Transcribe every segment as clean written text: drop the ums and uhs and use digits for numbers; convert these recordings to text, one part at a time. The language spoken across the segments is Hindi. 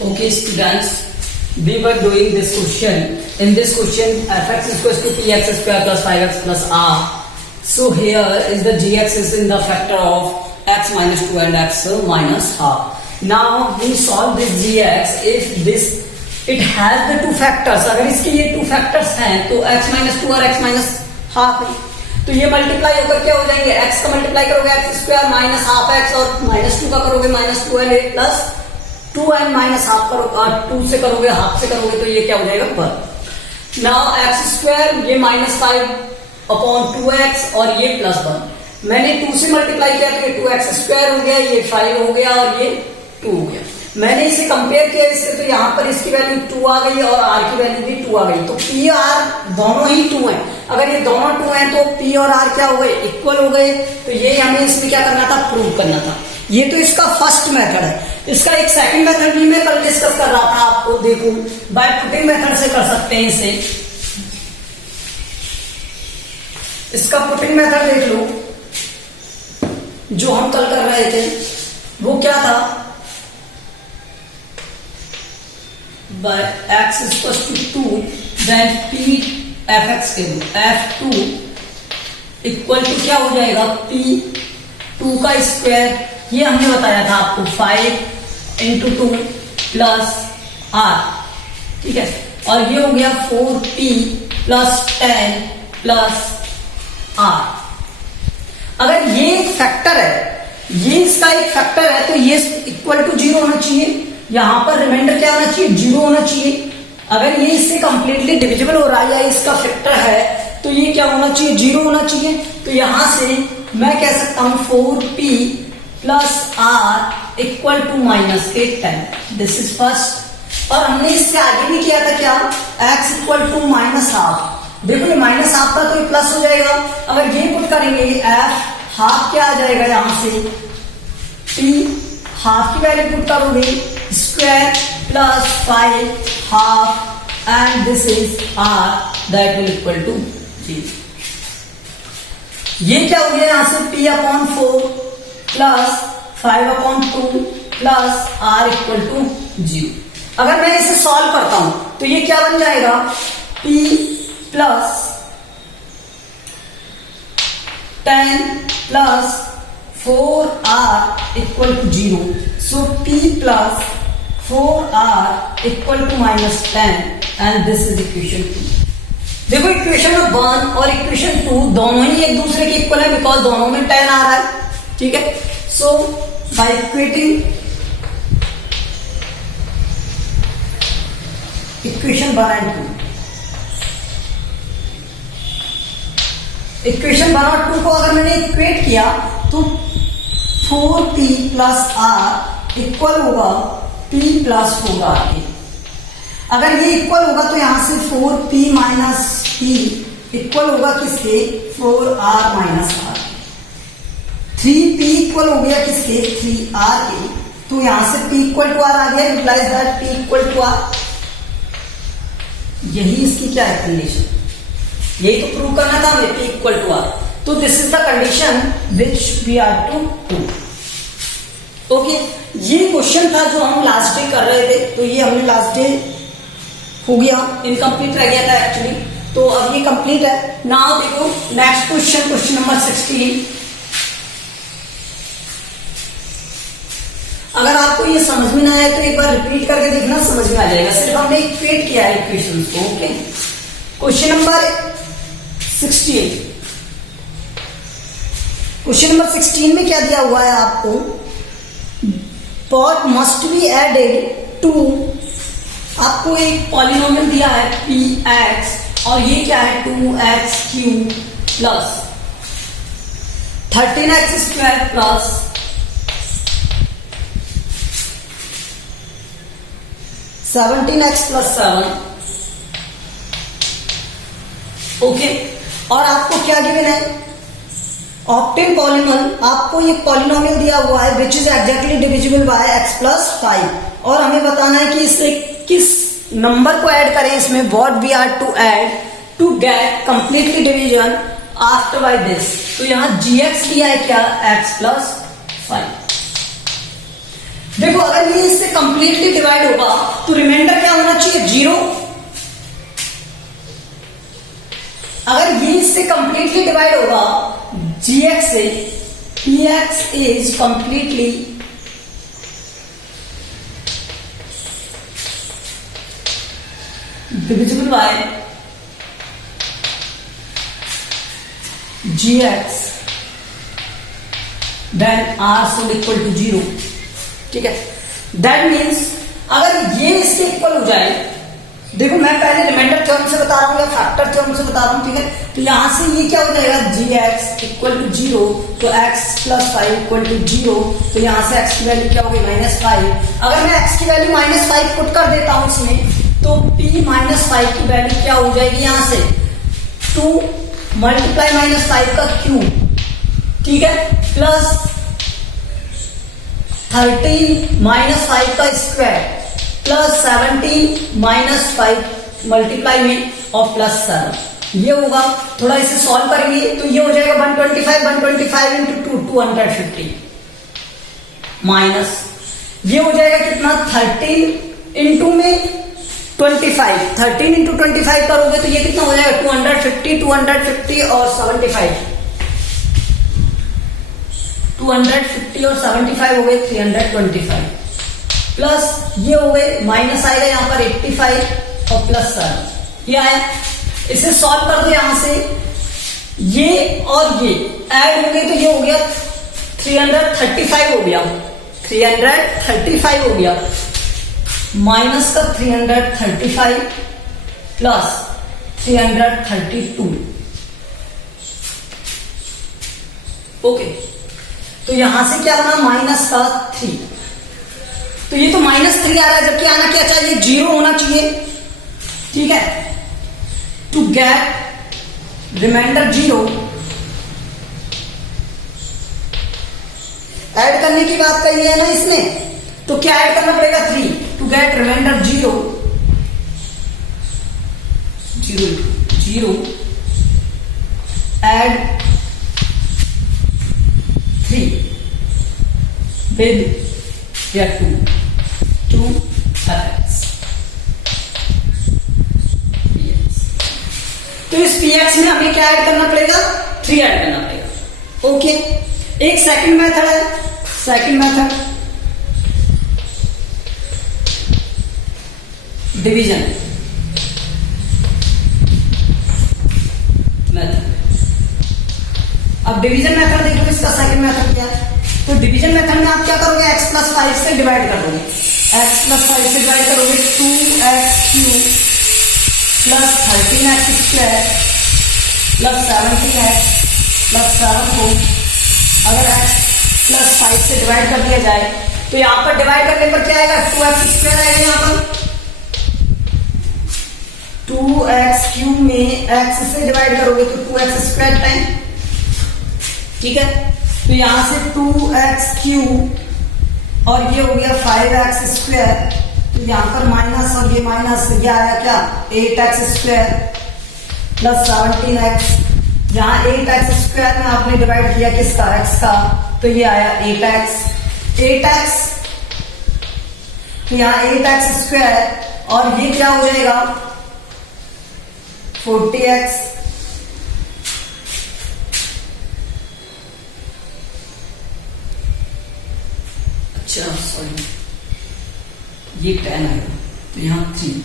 Okay, students, we were doing this question. In this question, fx is equal to px square plus 5x plus r. So here is the gx is in the factor of x minus 2 and x minus half. Now we solve this gx if this it has the two factors. अगर इसके ये two factors हैं तो x minus 2 और x minus half है. तो ये मल्टीप्लाई होकर क्या हो जाएंगे, x का मल्टीप्लाई करोगे x square minus half x और माइनस 2 का करोगे minus 2n plus 2n minus half करोगे और 2 से करोगे हाफ से करोगे तो ये क्या हो जाएगा 1. नाउ x स्क्वायर ये माइनस 5 अपॉन 2x और ये प्लस 1. मैंने 2 से मल्टीप्लाई किया तो ये 2x स्क्वायर हो गया, ये 5 हो गया और ये 2 हो गया. मैंने इसे कंपेयर किया इससे तो यहाँ पर इसकी वैल्यू 2 आ गई और r की वैल्यू भी 2 आ गई. तो p r दोनों ही 2 हैं. अगर ये दोनों 2 हैं तो p और r क्या हो गए, इक्वल हो गए. तो ये हमें इसमें क्या करना था, प्रूव करना था. ये तो इसका फर्स्ट मेथड है. इसका एक सेकंड मेथड भी मैं कल डिस्कस कर रहा था, आपको देखो बाय पुटिंग मेथड से कर सकते हैं इसे. इसका पुटिंग मेथड देख लो, जो हम कल कर रहे थे वो क्या था, by x is equal to 2 then p fx के f2 इक्वल टू क्या हो जाएगा, p2 का स्क्वायर. ये हमने बताया था आपको 5 into 2 प्लस r, ठीक है. और ये हो गया 4p प्लस 10 प्लस r. अगर ये एक फैक्टर है, ये इसका एक फैक्टर है तो ये इक्वल टू 0 होना चाहिए. यहां पर रिमाइंडर क्या होना चाहिए, 0 होना चाहिए. अगर ये इससे कंप्लीटली डिविजिबल हो रहा है या इसका फैक्टर है तो ये क्या होना चाहिए, 0 होना चाहिए. तो यहां से मैं कह सकता हूं 4p plus r equal to minus 10. This is first. और हमने इससे आगे भी किया था क्या, x equal to minus half. देखो ये माइनस हाफ था तो ये प्लस हो जाएगा. अगर ये पुट करेंगे f हाफ क्या आ जाएगा, यहां से p हाफ की वैल्यू पुट करोगे square plus 5 half and this is r that will equal to 0. ये क्या हो गया, यहां से p upon 4 plus 5 upon 2 plus r equal to 0. अगर मैं इसे सॉल्व करता हूं तो ये क्या बन जाएगा, p plus 10 plus 4r equal to 0. So p plus 4r equal to minus 10 and this is equation 2. देखो इक्वेशन 1 और इक्वेशन 2 दोनों ही एक दूसरे के इक्वल है बिकॉज दोनों में 10 आ रहा है, ठीक है. So by equating equation 1 and 2, equation 1 और 2 को अगर मैंने इक्वेट किया तो 4p प्लस r इक्वल होगा p प्लस 4r के. अगर ये इक्वल होगा तो यहां से 4p माइनस p इक्वल होगा किसके, 4r minus r. 3p equal हो गया किसके, 3r के. तो यहां से p इक्वल टू r आ गया, implies that p equal to r. यही इसकी क्या है कंडीशन, यही तो प्रूव करना था हमें, p इक्वल टू r. तो this is the condition which we are to prove. Okay, ये क्वेश्चन था जो हम लास्ट डे कर रहे थे. तो ये हमने लास्ट डे हो गया, इनकम्प्लीट रह गया था एक्चुअली. तो अब ये कंप्लीट है. नाउ देखो नेक्स्ट क्वेश्चन, क्वेश्चन नंबर 16. अगर आपको ये समझ में ना आए तो एक बार रिपीट करके देखना, समझ में आ जाएगा. सिर्फ हमने इक्वेट किया है इक्वेशन को. Okay, question number 16. Question number 16 में क्या दिया हुआ है आपको, what must be added to, आपको एक पॉलिनोमियल दिया है px और ये क्या है 2x cube plus 13x square plus 17x plus 7. Okay, और आपको क्या गिवन है, ऑप्टेन पॉलिनोमियल. आपको ये पॉलिनोमियल दिया हुआ है which is exactly divisible by x plus 5 और हमें बताना है कि इससे किस नंबर को ऐड करें इसमें, what we are to add to get completely division after by this. तो यहां gx दिया है क्या, x प्लस 5. देखो अगर ये इससे कंप्लीटली डिवाइड होगा तो रिमाइंडर क्या होना चाहिए, 0। अगर ये इससे कंप्लीटली डिवाइड होगा gx से, px is completely divisible by gx, then r should equal to 0। ठीक है, दैट मीन्स अगर ये इसके इक्वल हो जाए, देखो मैं पहले रिमाइंडर थ्योरम से बता रहा हूँ या फैक्टर थ्योरम से बता रहा हूँ, ठीक है। तो यहां से ये क्या हो जाएगा, gx इक्वल टू 0, तो x प्लस 5 इक्वल टू 0, तो यहां से x की वैल्यू क्या होगी, -5। अगर मैं x की वैल्यू -5 पुट कर देता हूं इसमें, तो p -5 की वैल्यू क्या हो जाएगी, यहां से 2 मल्टीप्लाई -5 का क्यूब, ठीक है, प्लस 13 -5 का स्क्वायर, प्लस 17 -5 मल्टीप्लाई में और प्लस 7। ये होगा, थोड़ा इसे सॉल्व करेंगे तो ये हो जाएगा 125 इंटू 2 250 माइनस ये हो जाएगा कितना, 13 इंटू में 25, 13 इंटू 25 करोगे तो ये कितना हो जाएगा, 250 और 75, 250 और 75 हो गए 325, प्लस ये हो गए, माइनस आएगा यहाँ पर 85 और प्लस 7, ये आया। इसे सॉल्व कर दो, यहां से ये और ये ऐड हो गए तो ये हो गया 335 हो गया, 335 हो गया, माइनस का 335 प्लस 332। ओके, तो यहां से क्या बना, माइनस का 3, तो ये तो -3 आ रहा है, जबकि आना क्या चाहिए, 0 होना चाहिए। ठीक है, टू गेट रिमाइंडर 0, ऐड करने की बात कही है ना इसमें, तो क्या ऐड करना पड़ेगा, 3। To get remainder 0 add 3 with या 2 fx। तो इस px में हमें क्या ऐड करना पड़ेगा, 3 ऐड करना पड़ेगा। ओके, एक सेकंड मेथड है, सेकंड मेथड डिवीजन मेथड। अब डिवीजन मेथड देखो, इसका सेकंड मेथड क्या है, तो डिवीजन मेथड में आप क्या करोगे, x प्लस 5 से डिवाइड कर दोगे, x प्लस 5 से डिवाइड करोगे, 2x³ plus 13x square plus 17x plus 7 को अगर x प्लस 5 से डिवाइड कर दिया जाए तो यहां पर डिवाइड करने पर क्या आएगा, 2x स्क्वायर आएगा, यहां पर 2x³ में x से डिवाइड करोगे तो 2x स्क्वायर टाइम, ठीक है, तो यहां से 2x³ और ये हो गया 5x स्क्वायर, तो यहां पर माइनस और ये माइनस, ये आया क्या, 8x स्क्वायर प्लस 17x, जहां 8x स्क्वायर में आपने डिवाइड किया किसका, x का, तो ये आया 8x, तो यहां 8x स्क्वायर और ये क्या हो जाएगा 40x, अच्छा सॉरी ये 10 आएगा, तो यहां 3,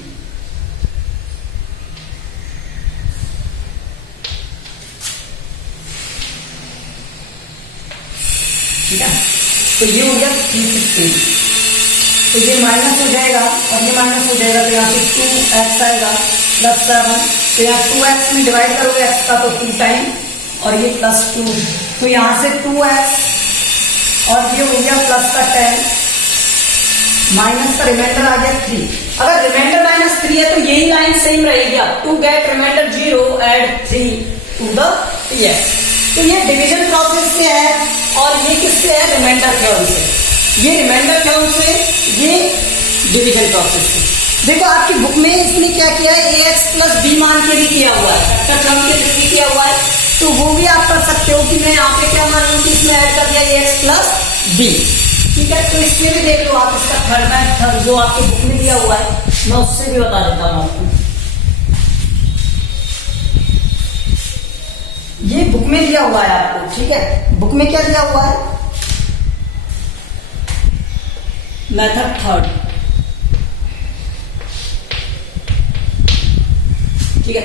ठीक है, तो ये हो गया 315, तो ये माइनस हो जाएगा और ये माइनस हो जाएगा, तो यहाँ पे 2x आएगा प्लस 7, तो यहाँ 2x में डिवाइड करोगे x का तो 2 टाइम और ये प्लस 2, तो यहां से 2x और ये हो गया प्लस का 10, माइनस का रिमाइंडर आ गया 3। अगर रिमाइंडर -3 है तो यही लाइन सेम रहेगी, to get remainder 0 add 3 to the px। तो ये डिवीजन प्रोसेस से है और ये किससे है, रिमाइंडर थ्योरम से, ये रिमाइंडर थ्योरम से, ये डिवीजन प्रोसेस से। देखो आपकी बुक में इसने क्या किया है, ax प्लस b मान के भी किया हुआ है, फैक्टर थ्योरम के थ्रू भी किया हुआ है, तो वो भी आप कर सकते हो कि मैं यहाँ पे क्या मान लूँ कि इसमें ऐड कर दिया ax प्लस b। ठीक है, तो इसमें भी देख लो आप, इसका थर्ड मेथड जो आपके बुक में दिया हुआ है, मैं उससे भी बता देता हूं आपको। ये बुक में दिया हुआ है आपको, ठीक है, बुक में क्या दिया हुआ है, मेथड थर्ड, ठीक है।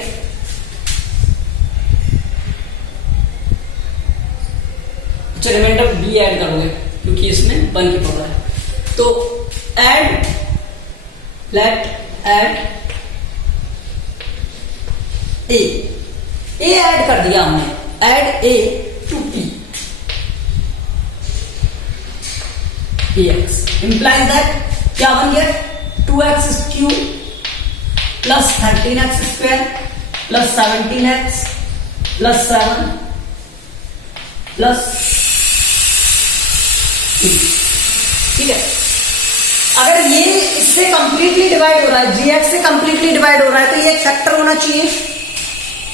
अच्छा, रिमाइंडर बी ऐड करोगे क्योंकि इसमें 1 की पावर है, तो add, let add A add कर दिया हमने, add A to P X implies that क्या बन गया, 2x cube plus 13x square plus 17x plus 7 plus 2, ठीक है। अगर ये इससे कंप्लीटली डिवाइड हो रहा है, gx से कंप्लीटली डिवाइड हो रहा है, तो ये एक फैक्टर होना चाहिए,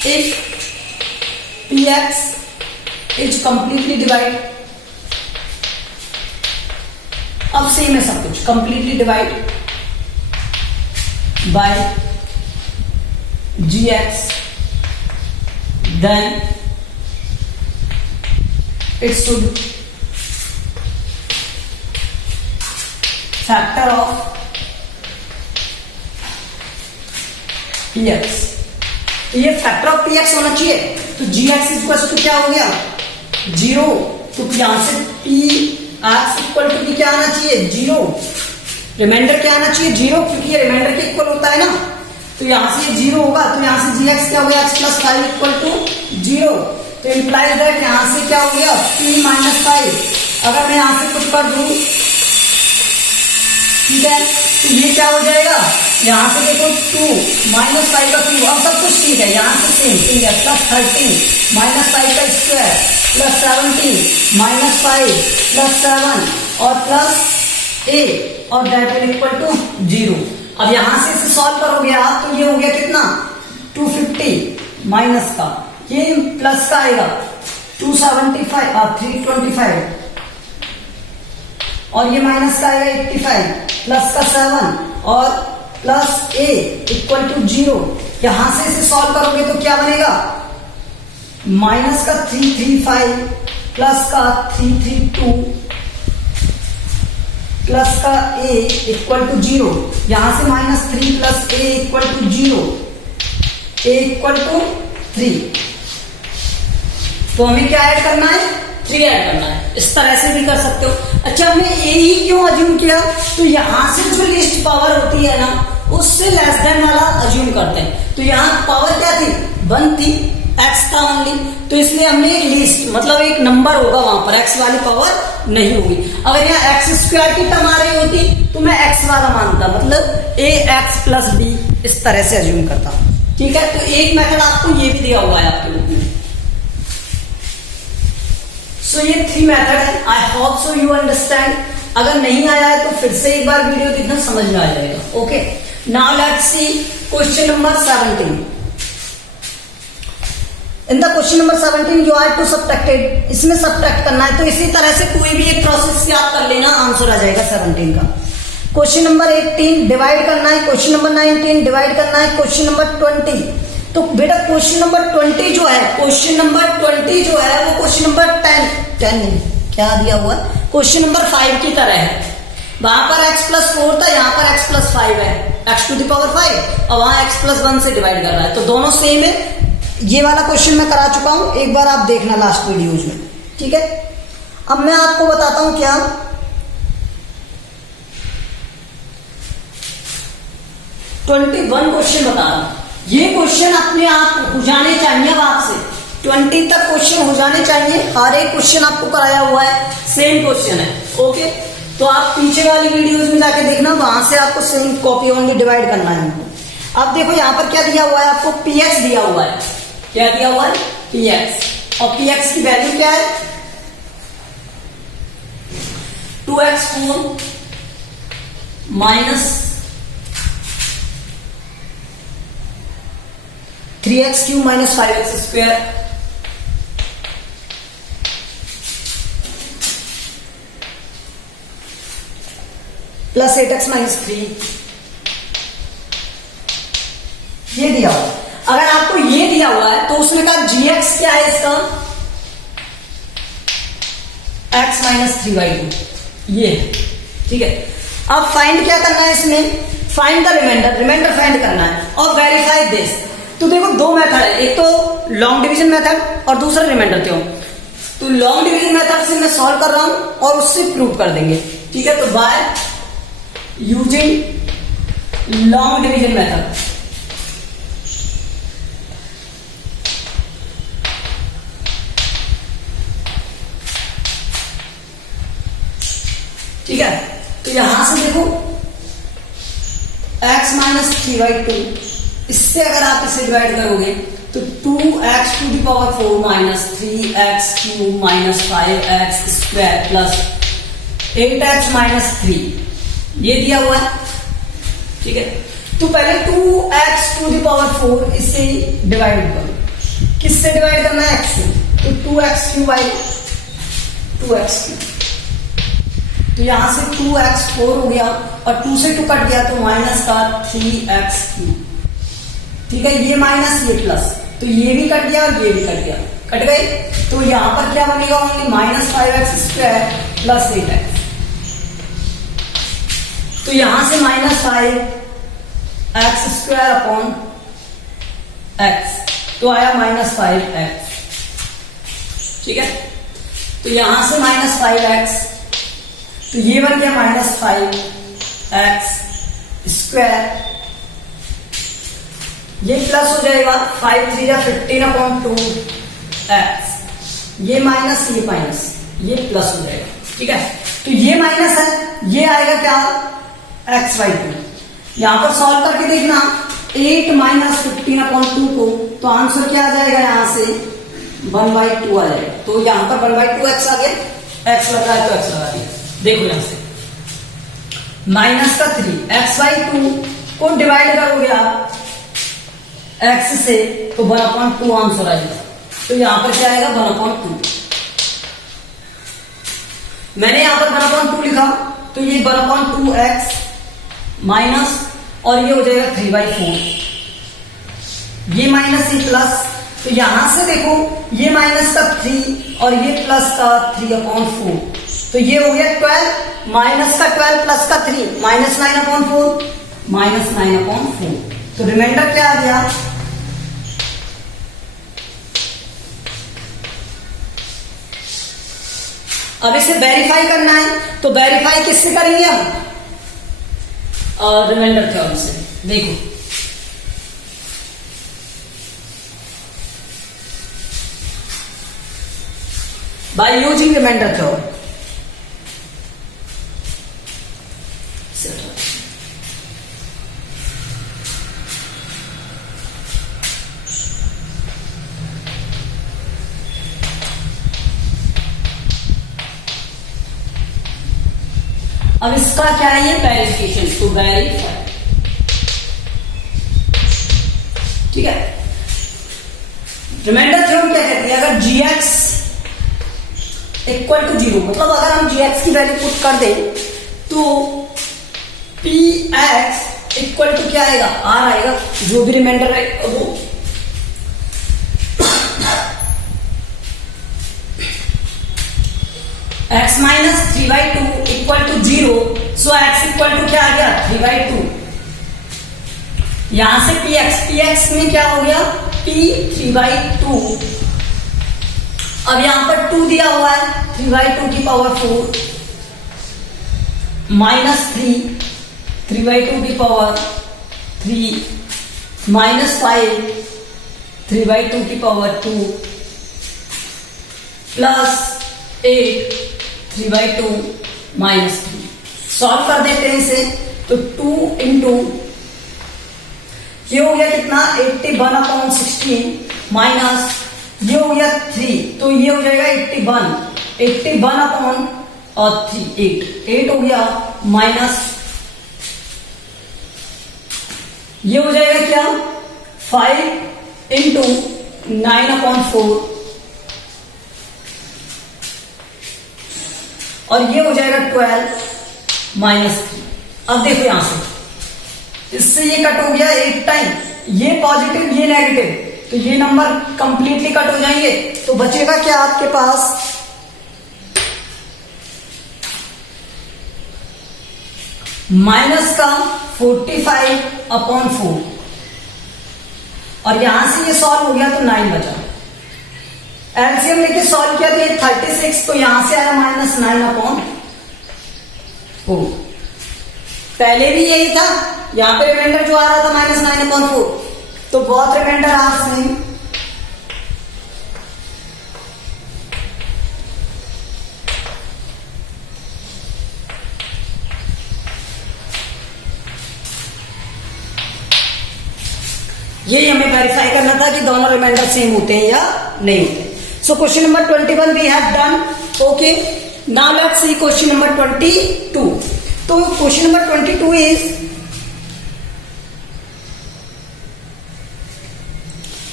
एक px इज कंप्लीटली डिवाइड, अब सेम है सब कुछ, completely divide by gx, then it should factor of px, तो ये फैक्टर ऑफ px होना चाहिए, तो gx इक्वल टू क्या हो गया 0, तो यहां से px इक्वल टू क्या आना चाहिए 0, रिमाइंडर क्या आना चाहिए 0, क्योंकि ये रिमाइंडर के इक्वल होता है ना, तो यहां से 0 होगा, तो यहां से gx क्या हो गया x प्लस 5 इक्वल टू 0, तो इंप्लाइज दैट यहां से क्या हो गया p माइनस 5, अगर मैं यहां से कुछ कर दूं, ठीक है, तो ये क्या हो जाएगा, यहां से देखो 2 माइनस 5 का क्यूब, अब सब कुछ ठीक है, यहां से सेम, ठीक है, प्लस 13 माइनस 5 का स्क्वायर प्लस 17 माइनस 5 प्लस 7 और प्लस a और दैट विल इक्वल टू 0। अब यहां से इसे सॉल्व करोगे आप, तो ये हो गया कितना 250 माइनस का, ये प्लस का आएगा 275 और 325 और ये माइनस का आएगा 85 प्लस का 7 और प्लस a इक्वल टू 0। यहां से इसे सॉल्व करोगे तो क्या बनेगा, माइनस का 335 प्लस का 332 प्लस का a इक्वल टू 0, यहां से minus 3 plus a equal to 0, a equal to 3, तो हमें क्या ऐड करना है 3 ऐड करना है, इस तरह से भी कर सकते हो। अच्छा, हमने a ही क्यों अज्यूम किया, तो यहां से जो लिस्ट पावर होती है ना, उससे लेस देन वाला अज्यूम करते हैं, तो यहां पावर क्या थी 1 थी, x था ओनली, तो इसलिए हमने एक लिस्ट मतलब एक नंबर होगा वहां पर, x वाली पावर नहीं होगी। अगर यहाँ x स्क्वायर की टर्म आ रही होती तो मैं x वाला मानता, मतलब ax प्लस b इस तरह से अज्यूम करता, ठीक है। तो एक मेथड आपको ये भी दिया हुआ है आपके बुक में। सो ये 3 मेथड है, I hope so you understand. अगर नहीं आया है तो फिर से एक बार वीडियो देखना, समझ में आ जाएगा। Okay, now let's see question number 17। In the question number 17 you are to subtracted, इसमें सब्ट्रैक्ट करना है, तो इसी तरह से कोई भी एक प्रोसेस से आप कर लेना, आंसर आ जाएगा 17 का। क्वेश्चन नंबर 18 डिवाइड करना है, क्वेश्चन नंबर 19 डिवाइड करना है, क्वेश्चन नंबर 20। तो बेटा क्वेश्चन नंबर 20 जो है, क्वेश्चन नंबर 20 जो है वो क्वेश्चन नंबर 10 क्या दिया हुआ है, क्वेश्चन नंबर 5 की तरह है। वहां पर x प्लस 4 था, यहाँ पर x प्लस 5 है, x टू द पावर 5, और वहां x प्लस 1 से डिवाइड कर रहा है, तो दोनों सेम है। ये वाला क्वेश्चन मैं करा चुका हूं, एक बार आप देखना लास्ट वीडियोज में, ठीक है। अब मैं आपको बताता हूं क्या, ट्वेंटी 21 क्वेश्चन बता रहा हूं। ये क्वेश्चन अपने आप हो जाने चाहिए, अब आपसे 20 तक क्वेश्चन हो जाने चाहिए, हर एक क्वेश्चन आपको कराया हुआ है, सेम क्वेश्चन है। ओके, तो आप पीछे वाली वीडियोज में जाके देखना, वहां से आपको सेम कॉपी ओनली डिवाइड करना है। अब देखो यहाँ पर क्या दिया हुआ है, आपको px दिया हुआ है, क्या दिया हुआ है px, और px की वैल्यू क्या है 2x4 minus 3x³ minus 5x square, plus 8x minus 3, ये दिया हुआ। अगर आपको ये दिया हुआ है तो उसमें का gx क्या है इसका, x माइनस 3/2, ये ठीक है। अब फाइंड क्या करना है इसमें, find the remainder, remainder find करना है और वेरीफाई दिस। तो देखो दो मेथड है, एक तो लॉन्ग डिवीजन मेथड और दूसरा रिमाइंडर थ्योरम। तो लॉन्ग डिवीजन मेथड से मैं सॉल्व कर रहा हूं और उससे प्रूव कर देंगे, ठीक है। तो by using long division method, ठीक है। तो यहां से देखो x माइनस 3/2, इससे अगर आप इसे डिवाइड करोगे तो 2x to the power 4 minus 3x cube minus 5x square plus 8x minus 3, ये दिया हुआ है, ठीक है। तो पहले 2x टू द पावर 4 इसे डिवाइड करो, किससे डिवाइड करना है, x से, तो 2x क्यूब आएगा, 2x क्यूब। तो यहां से 2x 4 हो गया और 2 से 2 कट गया तो माइनस का 3x क्यूब, ठीक है। ये माइनस ये प्लस, तो ये भी कट गया और ये भी कट गया, कट गए। तो यहां पर क्या बनेगा, only minus 5x square plus 8x। तो यहां से minus 5x square upon x, तो आया माइनस 5x, ठीक है। तो यहां से माइनस 5x, तो ये बन गया माइनस 5x स्क्वायर, ये प्लस हो जाएगा 5 3 या 15 अपॉन 2x, ये माइनस ये माइनस, ये प्लस हो जाएगा, ठीक है। तो ये माइनस है, ये आएगा क्या, x/2। यहां पर सॉल्व करके देखना 8 माइनस 15 अपॉन 2 को, तो आंसर क्या आ जाएगा, यहां से 1/2 आ जाएगा। तो यहां पर 1/2x आ गया, x लग रहा है तो x लगा दिया। देखो यहां से माइनस का 3, x/2 को डिवाइड करोगे आप x से तो 1/2 आंसर आएगा। तो यहां पर क्या आएगा, 1/2। मैंने यहां पर 1/2 लिखा, तो ये 1/2x माइनस और ये हो जाएगा 3/4, ये माइनस ये प्लस। तो यहां से देखो ये माइनस का 3 और ये प्लस का 3/4, तो ये हो गया 12, माइनस का 12 प्लस का 3, माइनस 9/4, माइनस 9/4। तो रिमाइंडर क्या आ गया, अब इसे वेरीफाई करना है, तो वेरीफाई किससे करेंगे हम, रिमाइंडर थ्योरम से। देखो बाय यूजिंग रिमाइंडर थ्योरम, अब इसका क्या है, ये वेरिफिकेशन, टू वेरीफाई, ठीक है। रिमाइंडर थ्योरम क्या कहती है, अगर gx इक्वल टू 0, मतलब अगर हम gx की वैल्यू पुट कर दें तो px इक्वल टू क्या आएगा, r आएगा, जो भी रिमाइंडर है वो x minus 3/2 equal to 0, so x equal to क्या आ गया, 3/2। यहां से px में क्या हो गया, p 3/2। अब यहां पर 2 दिया हुआ है, 3/2 की पावर 4 माइनस 3/2 की पावर 3 माइनस 5 3/2 की पावर 2 प्लस 8 3/2 माइनस 3। सॉल्व कर देते हैं इसे, तो 2 इंटू ये हो गया कितना, 81/16 माइनस ये हो गया 3, तो ये हो जाएगा 81/3 8 हो गया, माइनस ये हो जाएगा क्या, 5 इंटू 9/4 और ये हो जाएगा 12 माइनस 3। अब देखो यहां से, इससे ये कट हो गया 8 टाइम, ये पॉजिटिव ये नेगेटिव, तो ये नंबर कंप्लीटली कट हो जाएंगे। तो बचेगा क्या आपके पास, माइनस का 45/4, और यहां से ये सॉल्व हो गया तो 9 बचा। एलसीएम लेके सॉल्व किया तो ये 36, तो यहां से आया -9/4। पहले भी यही था, यहां पे रिमाइंडर जो आ रहा था -9/4, तो बहुत रिमाइंडर आप सेम। ये हमें वेरीफाई करना था कि दोनों रिमाइंडर सेम होते हैं या नहीं होते। So question number 21 we have done. Okay, now let's see question number 22। तो क्वेश्चन नंबर 22 इज,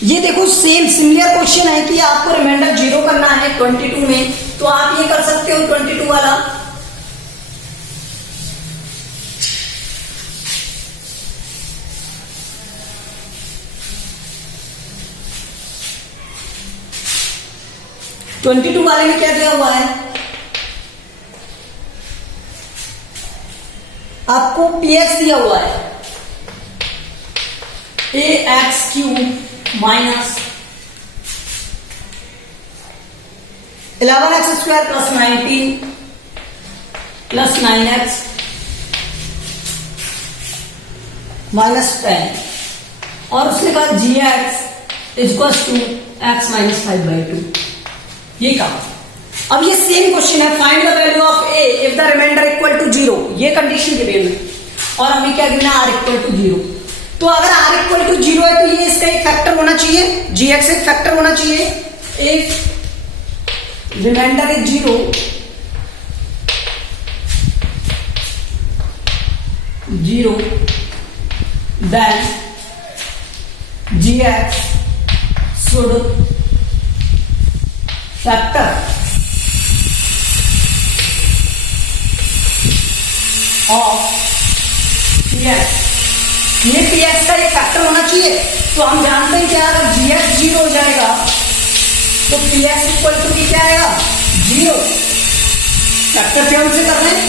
ये देखो सेम सिमिलर क्वेश्चन है कि आपको रिमाइंडर 0 करना है 22 में, तो आप ये कर सकते हो 22 वाला। ट्वेंटी टू वाले में क्या दिया हुआ है, आपको px दिया हुआ है, ax³ minus 11x² plus 19 plus 9x minus 10, और उसके बाद gx equals to x minus 5/2। ये कहा। अब ये सेम क्वेश्चन है, find the value of a if the remainder equal to 0, ये कंडीशन गिवन है, और हमें क्या गिवन है, r इक्वल टू 0। तो अगर r इक्वल टू 0 है तो ये इसका एक फैक्टर होना चाहिए, gx एक फैक्टर होना चाहिए। If remainder is 0 then gx should factor of px, ये px का एक फैक्टर होना चाहिए। तो हम जानते हैं क्या, अगर gx 0 हो जाएगा तो px इक्वल टू भी क्या आएगा, 0। फैक्टर थ्योरम से कर रहे हैं,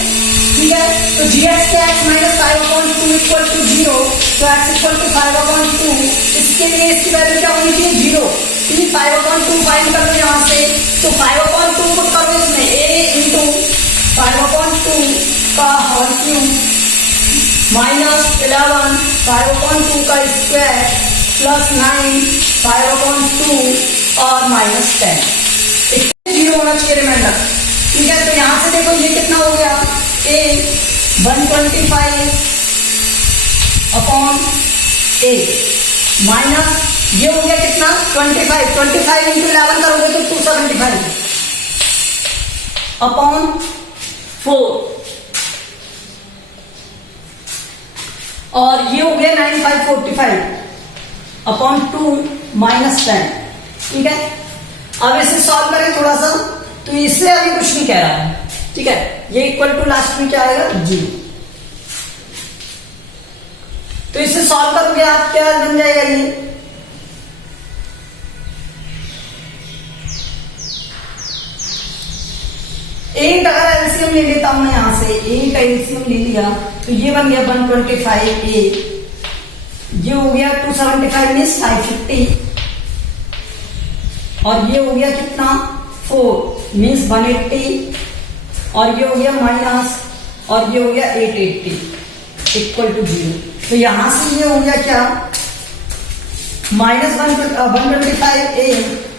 ठीक है। तो gx के x माइनस 5/2 इक्वल टू 0, तो x इक्वल टू 5/2, इसके लिए इसकी वैल्यू क्या होनी चाहिए, 0। 5/2 फाइंड कर लो यहां से, तो 5/2 को करो इसमें a इंटू 5/2 का होल क्यूब माइनस 11 5/2 का स्क्वायर प्लस 9 5/2 और माइनस 10। इसमें 0 होना चाहिए रिमाइंडर, ठीक है। तो यहां से देखो ये कितना हो गया, a 125/8 माइनस ये हो गया कितना, 25 इंटू 11 करोगे तो 275 अपॉन 4, और ये हो गया 9545 अपॉन 2 माइनस 10, ठीक है। अब इसे सॉल्व करें थोड़ा सा, तो इससे अभी कुछ नहीं कह रहा है, ठीक है। ये इक्वल टू लास्ट में क्या आएगा, 0। तो इसे सॉल्व करोगे आप, क्या बन जाएगा ये, एट अगर एलसीएम ले लेता हूं मैं यहां से, 8 एलसीएम ले लिया तो ये बन गया 125a, ये हो गया 275 मीन्स 550, और ये हो गया कितना 4 मीन्स 180, और ये हो गया माइनस, और ये हो गया 880 इक्वल टू 0। तो यहां से ये हो गया क्या, माइनस 125a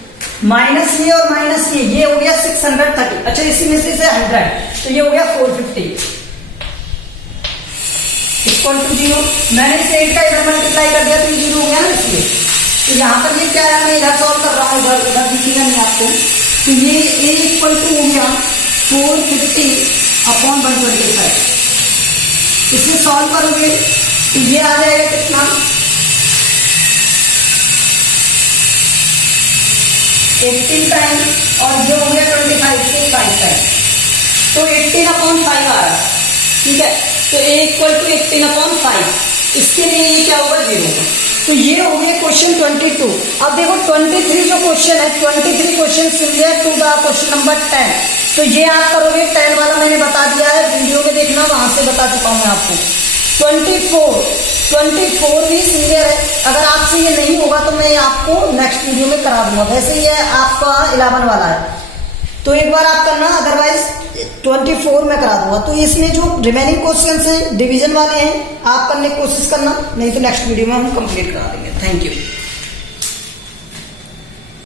माइनस ये और माइनस ये हो गया 630। अच्छा इसी में से 100, तो ये हो गया 450 इक्वल टू 0। मैंने इस 8 का इधर मल्टीप्लाई कर दिया तो ये 0 हो गया ना, इसलिए। तो यहाँ पर ये क्या है, मैं इधर सॉल्व कर रहा हूँ, इधर दिखेगा नहीं आपको। तो ये a इक्वल टू हो गया 450/125। इसे सॉल्व करोगे तो ये आ जाएगा कितना, 18 टाइम, और ये हो गया 25 से 5 टाइम, तो 18/5 आ रहा है, ठीक है। तो a इक्वल टू 18/5, इसके लिए ये क्या होगा, 0 होगा। तो ये हो गया क्वेश्चन 22। अब देखो 23 जो क्वेश्चन है, 23 question similar to the question number 10। तो ये आप करोगे, 10 वाला मैंने बता दिया है, वीडियो में देखना, वहां से बता चुका हूं मैं आपको। 24 भी सिमिलर है। अगर आपसे ये नहीं होगा तो मैं आपको नेक्स्ट वीडियो में करा दूंगा। वैसे ये आपका 11 वाला है, तो एक बार आप करना, अदरवाइज 24 में करा दूंगा। तो इसमें जो रिमेनिंग क्वेश्चन हैं डिवीजन वाले हैं, आप करने की कोशिश करना, नहीं तो नेक्स्ट वीडियो में हम कंप्लीट करा देंगे। Thank you.